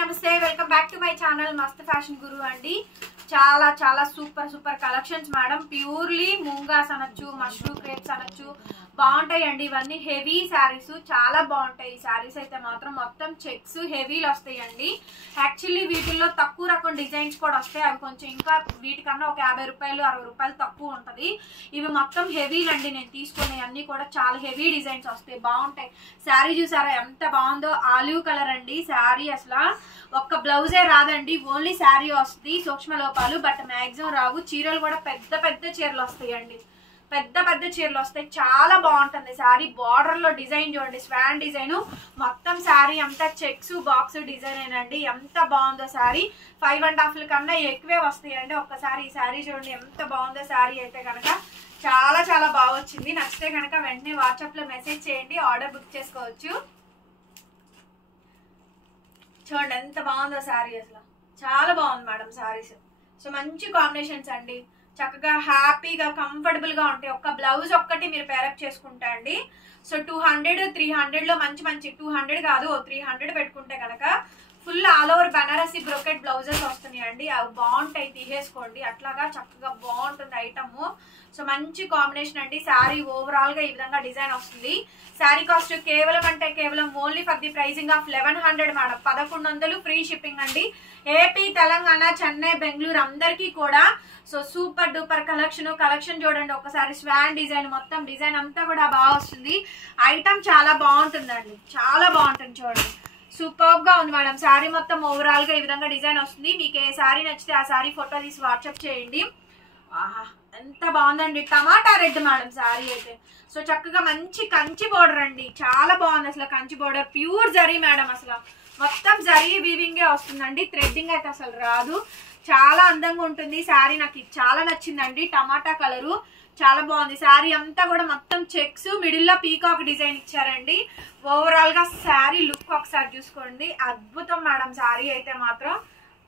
నమస్తే welcome back to my channel మస్త్ fashion గురు అండి. చాలా చాలా super super collections madam. Purely మూంగాస్ అనొచ్చు, మష్రూమ్ క్రేప్స్ అనొచ్చు, బాగుంటాయండి. ఇవన్నీ హెవీ శారీస్, చాలా బాగుంటాయి. ఈ శారీస్ అయితే మాత్రం మొత్తం చెక్స్ హెవీలు వస్తాయండి. యాక్చువల్లీ వీటిల్లో తక్కువ రకం డిజైన్స్ కూడా వస్తాయి. అవి కొంచెం ఇంకా వీటికన్నా ఒక 50 రూపాయలు 60 రూపాయలు తక్కువ ఉంటది. ఇవి మొత్తం హెవీలు అండి. నేను తీసుకునే అన్ని కూడా చాలా హెవీ డిజైన్స్ వస్తాయి, బాగుంటాయి. శారీ చూసారా ఎంత బాగుందో, ఆలివ్ కలర్ అండి శారీ. అసలు ఒక్క బ్లౌజే రాదండి, ఓన్లీ శారీ వస్తుంది. సూక్ష్మ లోపాలు బట్ మ్యాక్సిమం రావు. చీరలు కూడా పెద్ద పెద్ద చీరలు వస్తాయండి, పెద్ద పెద్ద చీరలు వస్తాయి. చాలా బాగుంటుంది శారీ. బార్డర్ లో డిజైన్ చూడండి, స్వాన్ డిజైన్. మొత్తం శారీ అంతా చెక్స్ బాక్స్ డిజైన్ అండి. ఎంత బాగుందో శారీ. 5.5 కన్నా ఎక్కువే వస్తాయండి. ఒక్కసారి ఈ శారీ చూడండి ఎంత బాగుందో. శారీ అయితే కనుక చాలా చాలా బాగా వచ్చింది. నచ్చితే కనుక వెంటనే వాట్సాప్ లో మెసేజ్ చేయండి, ఆర్డర్ బుక్ చేసుకోవచ్చు. చూడండి ఎంత బాగుందో శారీ. అసలు చాలా బాగుంది మేడం శారీస్. సో మంచి కాంబినేషన్స్ అండి. చక్కగా హ్యాపీగా కంఫర్టబుల్ గా ఉంటాయి. ఒక్క బ్లౌజ్ ఒక్కటి మీరు పేరప్ చేసుకుంటా అండి. సో 200 300 లో మంచి మంచి 200 కాదు 300 పెట్టుకుంటే కనుక full all over Banarasi brocade blouses వస్తున్నాయండి. అవి బాగుంటాయి, తీసేసుకోండి. అట్లాగా చక్కగా బాగుంటుంది ఐటమ్. సో మంచి కాంబినేషన్ అండి. శారీ ఓవరాల్ గా ఈ విధంగా డిజైన్ వస్తుంది. శారీ కాస్ట్ కేవలం అంటే కేవలం only for the pricing of 1100 madam. 1100 free shipping అండి. ఏపీ, తెలంగాణ, చెన్నై, బెంగళూరు అందరికీ కూడా. సో సూపర్ డూపర్ కలెక్షన్ చూడండి ఒకసారి. స్వాన్ డిజైన్, మొత్తం డిజైన్ అంతా కూడా బాగా వస్తుంది. ఐటమ్ చాలా బాగుంటుందండి, చాలా బాగుంటుంది. చూడండి సూపర్ గా ఉంది మేడం. శారీ మొత్తం ఓవరాల్ గా ఈ విధంగా డిజైన్ వస్తుంది. మీకు ఏ శారీ నచ్చితే ఆ శారీ ఫోటో తీసి వాట్సాప్ చేయండి. ఆహా ఎంత బాగుందండి. టమాటా రెడ్ మేడం శారీ అయితే. సో చక్కగా మంచి కంచి బోర్డర్ అండి, చాలా బాగుంది. అసలు Kanchi border pure zari madam. అసలు మొత్తం జరీ వీవింగే వస్తుందండి, థ్రెడ్డింగ్ అయితే అసలు రాదు. చాలా అందంగా ఉంటుంది శారీ. నాకు చాలా నచ్చిందండి. టమాటా కలరు చాలా బాగుంది. శారీ అంతా కూడా మొత్తం చెక్స్, మిడిల్ లో పీకాక్ డిజైన్ ఇచ్చారండి. ఓవరాల్ గా శారీ లుక్ ఒకసారి చూసుకోండి, అద్భుతం మేడం. శారీ అయితే మాత్రం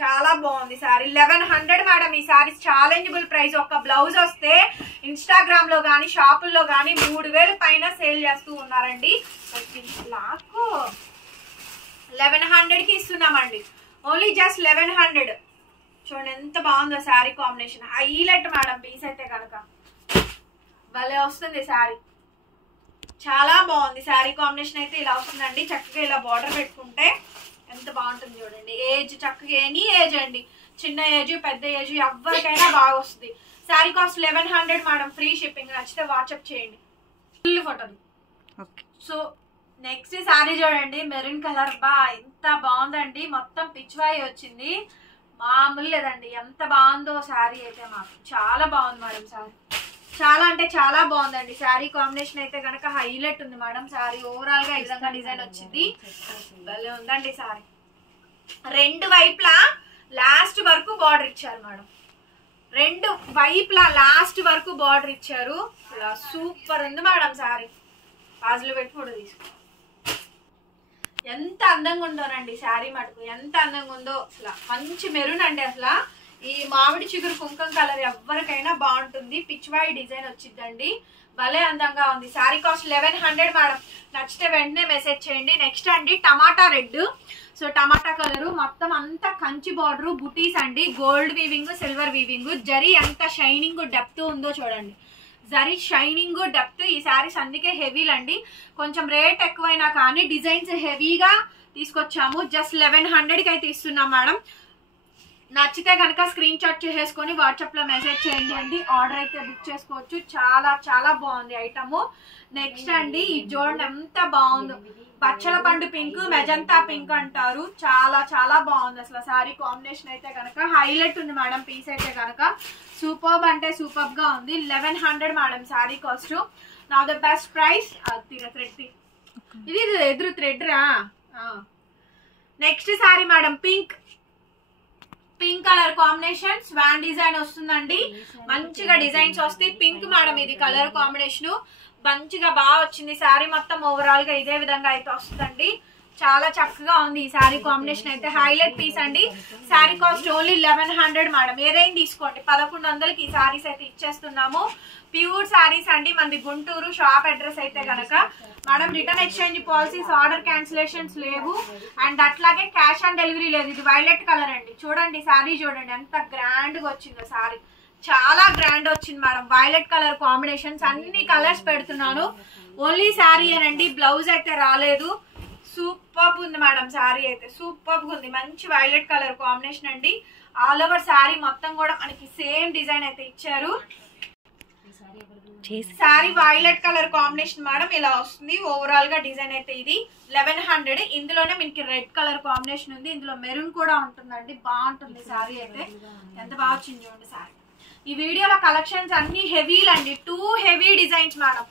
చాలా బాగుంది. శారీ 1100 మేడం. ఈ శారీ ఛాలెంజబుల్ ప్రైస్. ఒక బ్లౌజ్ వస్తే ఇన్స్టాగ్రామ్ లో గానీ షాపుల్లో గానీ 3000 పైన సేల్ చేస్తూ ఉన్నారండి. 1100 కి ఇస్తున్నామండి. Only just 1100. చూడండి ఎంత బాగుందో sari combination. Highlight madam piece అయితే కనుక భలే వస్తుంది శారీ. చాలా బాగుంది శారీ కాంబినేషన్ అయితే. ఇలా వస్తుందండి. చక్కగా ఇలా బార్డర్ పెట్టుకుంటే ఎంత బాగుంటుంది చూడండి. ఏజ్ చక్కగా ఎనీ ఏజ్ అండి, చిన్న ఏజ్ పెద్ద ఏజ్ ఎవరికైనా బాగా వస్తుంది. Sari cost 1100 madam. Free shipping. నచ్చితే వాట్సాప్ చేయండి ఫుల్ ఫోటోని. సో నెక్స్ట్ శారీ చూడండి, మెరూన్ కలర్. ఎంత బాగుందండి. మొత్తం పిచ్వాయి వచ్చింది, మామూలు లేదండి. ఎంత బాగుందో శారీ అయితే మాత్రం చాలా బాగుంది మేడం. శారీ చాలా అంటే చాలా బాగుందండి. శారీ కాంబినేషన్ అయితే కనుక హైలైట్ ఉంది మేడం. శారీ ఓవరాల్ గా ఈ విధంగా డిజైన్ వచ్చింది. భలే ఉందండి శారీ. రెండు వైపులా లాస్ట్ వరకు బార్డర్ ఇచ్చారు మేడం. రెండు వైపులా లాస్ట్ వరకు బార్డర్ ఇచ్చారు. సూపర్ ఉంది మేడం శారీ. గాజులు పెట్టి ఫోటో తీసుకో. ఎంత అందంగా ఉందోనండి శారీ మటుకు, ఎంత అందంగా ఉందో. అసలు మంచి మెరూన్ అండి. అసలు ఈ మామిడి చిగురు కుంకుమ కలర్ ఎవరికైనా బాగుంటుంది. పిచ్వాయి డిజైన్ వచ్చిందండి, భలే అందంగా ఉంది. Sari cost 1100 madam. నచ్చితే వెంటనే మెసేజ్ చేయండి. నెక్స్ట్ అండి టమాటా రెడ్. సో టమాటా కలర్ మొత్తం అంతా కంచి బార్డర్, బుటీస్ అండి, gold weaving, silver weaving. Zari ఎంత షైనింగ్ డెప్త్ ఉందో చూడండి. Zari shining depth. ఈ శారీస్ అందుకే హెవీలండి. కొంచెం రేట్ ఎక్కువైనా కానీ డిజైన్స్ హెవీగా తీసుకొచ్చాము. జస్ట్ 1100కి అయితే ఇస్తున్నాం మేడం. నచ్చితే కనుక స్క్రీన్ షాట్ చేసేసుకొని వాట్సాప్ లో మెసేజ్ చేయండి అండి. ఆర్డర్ అయితే బుక్ చేసుకోవచ్చు. చాలా చాలా బాగుంది ఐటమ్. నెక్స్ట్ అండి ఇది చూడండి ఎంత బాగుందో. పచ్చల పండు పింక్, మెజంతా పింక్ అంటారు. చాలా చాలా బాగుంది అసలు. శారీ కాంబినేషన్ అయితే కనుక హైలైట్ ఉంది మేడం. పీస్ అయితే కనుక సూపర్బ్ అంటే సూపర్బ్ గా ఉంది. 1100 మేడం శారీ కాస్ట్. నా ద బెస్ట్ ప్రైస్. థ్రెడ్ ఇది ఎదురు థ్రెడ్ రా. Next sari madam pink colour combination, Schwann design వస్తుందండి. మంచిగా డిజైన్స్ వస్తాయి. పింక్ మేడం ఇది కలర్ కాంబినేషన్. మంచిగా బాగా వచ్చింది. శారీ మొత్తం ఓవరాల్ గా ఇదే విధంగా అయితే వస్తుందండి. చాలా చక్కగా ఉంది ఈ శారీ కాంబినేషన్ అయితే. హైలైట్ పీస్ అండి. Sari cost only 1100 madam. ఏదైనా తీసుకోండి 1100కి ఈ శారీస్ అయితే ఇచ్చేస్తున్నాము. ప్యూర్ శారీస్ అండి. మనది గుంటూరు. షాప్ అడ్రస్ అయితే కనుక madam return exchange policies, order cancellations లేవు. అండ్ అట్లాగే క్యాష్ ఆన్ డెలివరీ లేదు. ఇది వైలెట్ కలర్ అండి. చూడండి శారీ చూడండి ఎంత గ్రాండ్ గా వచ్చిందో. శారీ చాలా గ్రాండ్ వచ్చింది మేడం. వైలెట్ కలర్ కాంబినేషన్స్ అన్ని కలర్స్ పెడుతున్నాను. ఓన్లీ శారీ అనండి, బ్లౌజ్ అయితే రాలేదు. సూపర్ ఉంది మేడం. శారీ అయితే సూపర్ ఉంది. మంచి వైలెట్ కలర్ కాంబినేషన్ అండి. ఆల్ ఓవర్ శారీ మొత్తం కూడా మనకి సేమ్ డిజైన్ అయితే ఇచ్చారు. Sari violet colour combination madam ఇలా వస్తుంది. ఓవరాల్ గా డిజైన్ అయితే ఇది 1100. ఇందులోనే మీకు రెడ్ కలర్ కాంబినేషన్ ఉంది. ఇందులో మెరూన్ కూడా ఉంటుందండి. బాగుంటుంది శారీ అయితే. ఎంత బాగా వచ్చింది చూడండి శారీ. ఈ వీడియోలో కలెక్షన్స్ అన్ని హెవీలు అండి. 2 heavy designs madam.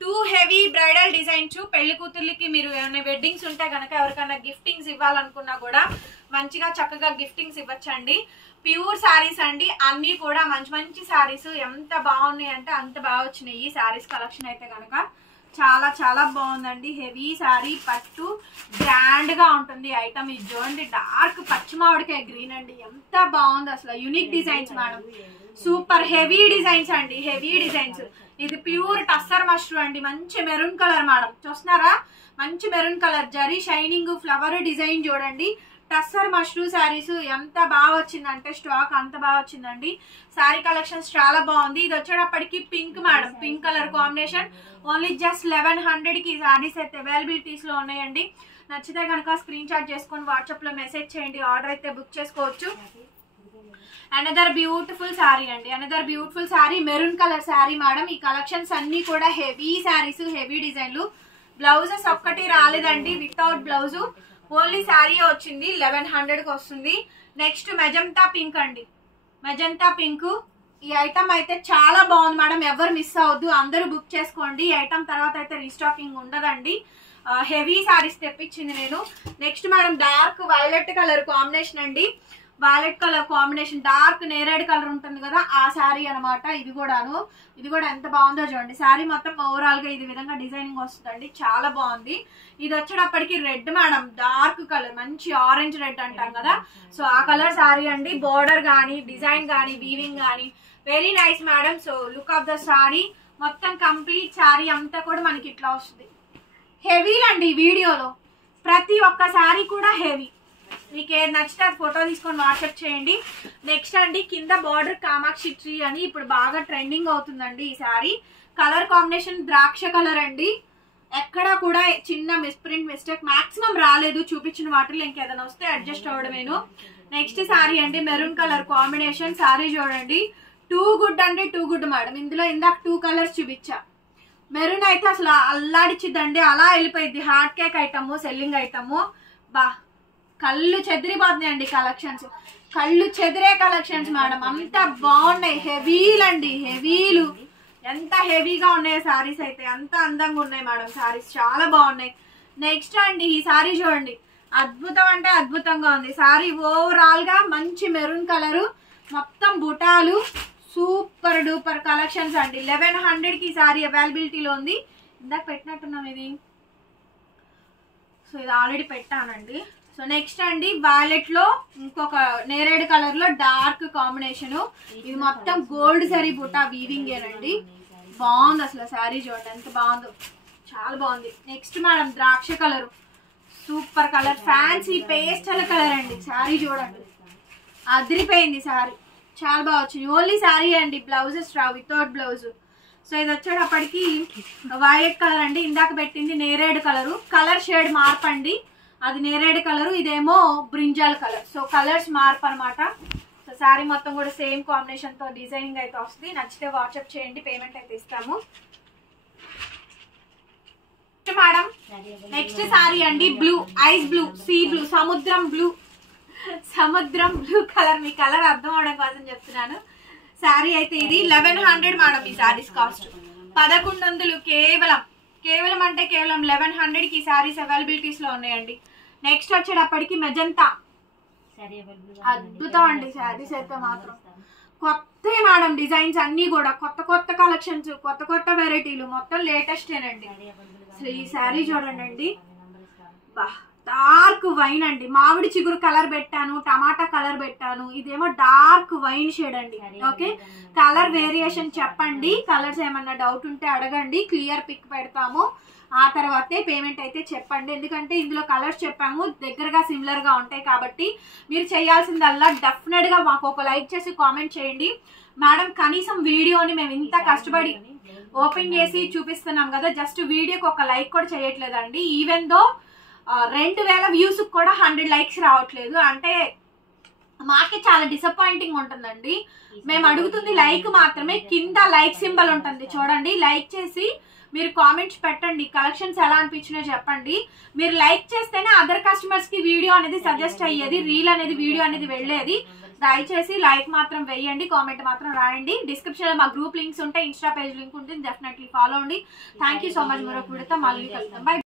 2 heavy bridal designs. పెళ్లి కూతుర్లకి మీరు ఏమైనా వెడ్డింగ్స్ ఉంటే కనుక ఎవరికైనా గిఫ్టింగ్స్ ఇవ్వాలనుకున్నా కూడా మంచిగా చక్కగా గిఫ్టింగ్స్ ఇవ్వచ్చండి. ప్యూర్ శారీస్ అండి. అన్ని కూడా మంచి మంచి శారీస్. ఎంత బాగున్నాయి అంటే అంత బాగా వచ్చినాయి ఈ శారీస్ కలెక్షన్ అయితే కనుక. చాలా చాలా బాగుందండి. హెవీ శారీ, పట్టు, గ్రాండ్ గా ఉంటుంది ఐటమ్. ఇది చూడండి డార్క్ పచ్చి మామిడికాయ గ్రీన్ అండి. ఎంత బాగుంది అసలు. Unique designs madam. Super heavy designs అండి. Heavy designs. ఇది ప్యూర్ టస్సర్ మష్రూ అండి. మంచి మెరూన్ కలర్ మేడం. చూస్తున్నారా మంచి maroon colour. Zari shining flower design చూడండి. టస్సర్ మష్రూ శారీస్ ఎంత బాగా వచ్చిందంటే స్టాక్ అంత బాగా వచ్చిందండి. శారీ కలెక్షన్స్ చాలా బాగుంది. ఇది వచ్చేటప్పటికి pink madam. Pink colour combination. Only just 1100కి ఈ శారీస్ అయితే అవైలబిలిటీస్ లో ఉన్నాయండి. నచ్చితే కనుక స్క్రీన్ షాట్ చేసుకొని వాట్సాప్ లో మెసేజ్ చేయండి. ఆర్డర్ అయితే బుక్ చేసుకోవచ్చు. అనదర్ బ్యూటిఫుల్ శారీ అండి. Another beautiful sari maroon colour sari madam. ఈ కలెక్షన్స్ అన్ని కూడా హెవీ శారీస్, హెవీ డిజైన్లు. బ్లౌజెస్ ఒక్కటి రాలేదండి వితౌట్ బ్లౌజ్. ఓన్లీ శారీ వచ్చింది. 1100కి వస్తుంది. నెక్స్ట్ మెజంతా పింక్ అండి. Magenta pink. ఈ ఐటమ్ అయితే చాలా బాగుంది మేడం. ఎవరు మిస్ అవ్వద్దు. అందరూ బుక్ చేసుకోండి. ఈ ఐటమ్ తర్వాత అయితే రీస్టాకింగ్ ఉండదండి. హెవీ శారీస్ తెప్పించింది నేను. Next madam dark violet colour combination అండి. వైలెట్ కలర్ కాంబినేషన్ డార్క్ నేరేడ్ కలర్ ఉంటుంది కదా ఆ శారీ అనమాట. ఇది కూడా ఎంత బాగుందో చూడండి. శారీ మొత్తం ఓవరాల్ గా ఇది విధంగా డిజైనింగ్ వస్తుందండి. చాలా బాగుంది. ఇది వచ్చేటప్పటికి రెడ్ మేడం. డార్క్ కలర్ మంచి ఆరెంజ్ రెడ్ అంటాం కదా. సో ఆ కలర్ శారీ అండి. బోర్డర్ గానీ డిజైన్ గానీ వీవింగ్ గానీ very nice madam. So look of the sari మొత్తం కంప్లీట్ శారీ అంతా కూడా మనకి ఇట్లా వస్తుంది. హెవీలండి. వీడియోలో ప్రతి ఒక్క శారీ కూడా హెవీ. మీకు ఏది నచ్చితే అది ఫోటో తీసుకొని వాట్సాప్ చేయండి. నెక్స్ట్ అండి కింద బార్డర్ కామాక్షి ట్రీ అని ఇప్పుడు బాగా ట్రెండింగ్ అవుతుందండి ఈ శారీ. కలర్ కాంబినేషన్ ద్రాక్ష కలర్ అండి. ఎక్కడా కూడా చిన్న మిస్ప్రింట్ మిస్టేక్ మాక్సిమం రాలేదు. చూపించిన వాటిలో ఇంకేదైనా వస్తే అడ్జస్ట్ అవ్వడమేను. నెక్స్ట్ శారీ అండి మెరూన్ కలర్ కాంబినేషన్. శారీ చూడండి టూ గుడ్ అంటే టూ గుడ్ మేడం. ఇందులో ఇందాక 2 కలర్స్ చూపించా. మెరూన్ అయితే అసలు అల్లాడిచ్చిద్దండి. అలా వెళ్ళిపోయింది. Heart cake item, selling item. బా కళ్ళు చెదిరిపోతున్నాయండి కలెక్షన్స్. కళ్ళు చెదిరే కలెక్షన్స్ మేడం. అంత బాగున్నాయి. హెవీలండి. హెవీలు ఎంత హెవీగా ఉన్నాయి శారీస్ అయితే అంత అందంగా ఉన్నాయి మేడం. శారీస్ చాలా బాగున్నాయి. నెక్స్ట్ అండి ఈ శారీ చూడండి. అద్భుతం అంటే అద్భుతంగా ఉంది శారీ. ఓవరాల్ గా మంచి మెరూన్ కలరు, మొత్తం బుటాలు. సూపర్ డూపర్ కలెక్షన్స్ అండి. 1100కి ఈ శారీ అవైలబిలిటీలో ఉంది. ఇందాక పెట్టినట్టున్నాం ఇది. సో ఇది ఆల్రెడీ పెట్టానండి. సో నెక్స్ట్ అండి వైలెట్ లో ఇంకొక నేరేడ్ కలర్ లో డార్క్ కాంబినేషన్. ఇది మొత్తం గోల్డ్ జరీ బుటా వీవింగ్ ఏనండి. బాగుంది అసలు శారీ చూడండి ఎంత బాగుందో. చాలా బాగుంది. నెక్స్ట్ మేడం ద్రాక్ష colour. Super colour. Fancy pastel colour అండి. శారీ చూడండి అదిరిపోయింది శారీ. చాలా బాగా వచ్చింది. ఓన్లీ శారీ అండి. బ్లౌజెస్ రావు వితౌట్ బ్లౌజ్. సో ఇది వచ్చేటప్పటికి వైలెట్ కలర్ అండి. ఇందాక పెట్టింది నేరేడ్ కలరు. కలర్ షేడ్ మార్పు అండి. అది నేరేడ్ కలర్, ఇదేమో బ్రింజాల్ కలర్. సో కలర్స్ మార్పు అనమాట. సో శారీ మొత్తం కూడా సేమ్ కాంబినేషన్ తో డిజైనింగ్ అయితే వస్తుంది. నచ్చితే వాట్సాప్ చేయండి. పేమెంట్ అయితే ఇస్తాము మేడం. నెక్స్ట్ శారీ అండి blue, ice blue, sea blue, సముద్రం బ్లూ కలర్. మీ కలర్ అర్థం అవడం కోసం చెప్తున్నాను. శారీ అయితే ఇది 1100 మేడం. ఈ శారీస్ కాస్ట్ 1100. కేవలం అంటే కేవలం 1100కి ఈ శారీస్ అవైలబిలిటీస్ లో ఉన్నాయండి. నెక్స్ట్ వచ్చేటప్పటికి మెజంతా. అద్భుతం అండి శారీస్ అయితే మాత్రం. కొత్త మేడం డిజైన్స్ అన్ని కూడా కొత్త కలెక్షన్స్, కొత్త వెరైటీలు మొత్తం లేటెస్ట్ ఏనండి. ఈ శారీ చూడండి అండి. డార్క్ వైన్ అండి, మామిడి చిగురు కలర్ పెట్టాను, టమాటా కలర్ పెట్టాను, ఇదేమో డార్క్ వైన్ షేడ్ అండి. ఓకే, కలర్ వేరియేషన్ చెప్పండి, కలర్స్ ఏమన్నా డౌట్ ఉంటే అడగండి, క్లియర్ పిక్ పెడతాము. ఆ తర్వాతే పేమెంట్ అయితే చెప్పండి, ఎందుకంటే ఇందులో కలర్స్ చెప్పాము దగ్గరగా సిమిలర్ గా ఉంటాయి కాబట్టి. మీరు చేయాల్సిందల్లా డెఫినెట్ గా మాకు ఒక లైక్ చేసి కామెంట్ చేయండి. మేడం కనీసం వీడియోని మేము ఇంత కష్టపడి ఓపెన్ చేసి చూపిస్తున్నాం కదా, జస్ట్ వీడియోకి ఒక లైక్ కూడా చేయట్లేదండి. ఈవెన్ దో 2000 వ్యూస్ కూడా 100 లైక్స్ రావట్లేదు అంటే మాకే చాలా డిసప్పాయింటింగ్ ఉంటుందండి. మేము అడుగుతుంది లైక్ మాత్రమే, కింద లైక్ సింబల్ ఉంటుంది చూడండి, లైక్ చేసి మీరు కామెంట్స్ పెట్టండి, కలెక్షన్స్ ఎలా అనిపించినా చెప్పండి. మీరు లైక్ చేస్తేనే అదర్ కస్టమర్స్ కి వీడియో అనేది సజెస్ట్ అయ్యేది, రీల్ అనేది వీడియో అనేది వెళ్ళేది. దయచేసి లైక్ మాత్రం వేయండి, కామెంట్ మాత్రం రాయండి. డిస్క్రిప్షన్ లో మా గ్రూప్ లింక్స్ ఉంటాయి, ఇన్స్టా పేజ్ లింక్ ఉంటుంది, డెఫినెట్లీ ఫాలో అండి. Thank you so much. మరొక వీడియోతో మళ్ళీ కలుద్దాం. బై.